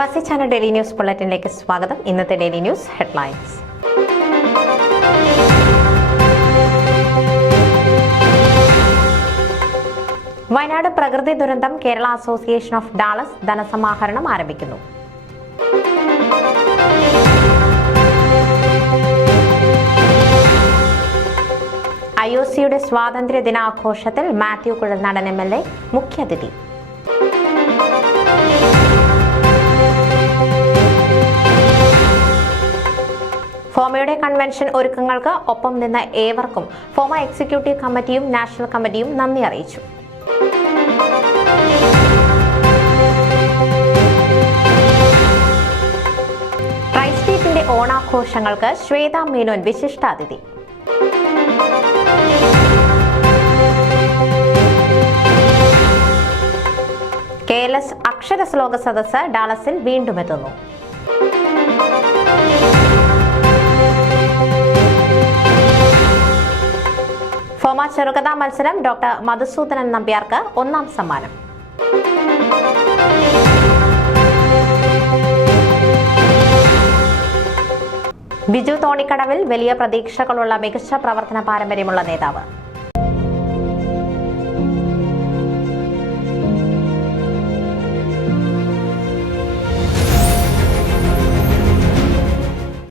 പ്രവാസി channel daily news ബുള്ളറ്റിനിലേക്ക് സ്വാഗതം. ഇന്നത്തെ ഡെയിലി ന്യൂസ് ഹെഡ്ലൈൻസ്. വയനാട് പ്രകൃതി ദുരന്തം കേരള അസോസിയേഷൻ ഓഫ് ഡാളസ് ധനസമാഹരണം ആരംഭിക്കുന്നു. IOC-യുടെ സ്വാതന്ത്ര്യ ദിനാഘോഷത്തിൽ മാത്യു കുഴൽനാടൻ MLA മുഖ്യാതിഥി. ഫോമയുടെ കൺവെൻഷൻ ഒരുക്കങ്ങൾക്ക് ഒപ്പം നിന്ന ഏവർക്കും ഫോമ എക്സിക്യൂട്ടീവ് കമ്മിറ്റിയും നാഷണൽ കമ്മിറ്റിയും നന്ദി അറിയിച്ചു. ട്രൈസ്റ്റേറ്റിന്റെ ഓണാഘോഷങ്ങൾക്ക് ശ്വേത മേനോൻ വിശിഷ്ടാതിഥി. KLS അക്ഷരശ്ലോക സദസ്സ് ഡാളസിൽ വീണ്ടും എത്തുന്നു. ഫോമ ചെറുകഥാ മത്സരം ഡോക്ടർ മധുസൂദനൻ നമ്പ്യാർക്ക് ഒന്നാം സമ്മാനം. ബിജു തോണിക്കടവിൽ വലിയ പ്രതീക്ഷകളുള്ള മികച്ച പ്രവർത്തന പാരമ്പര്യമുള്ള നേതാവ്.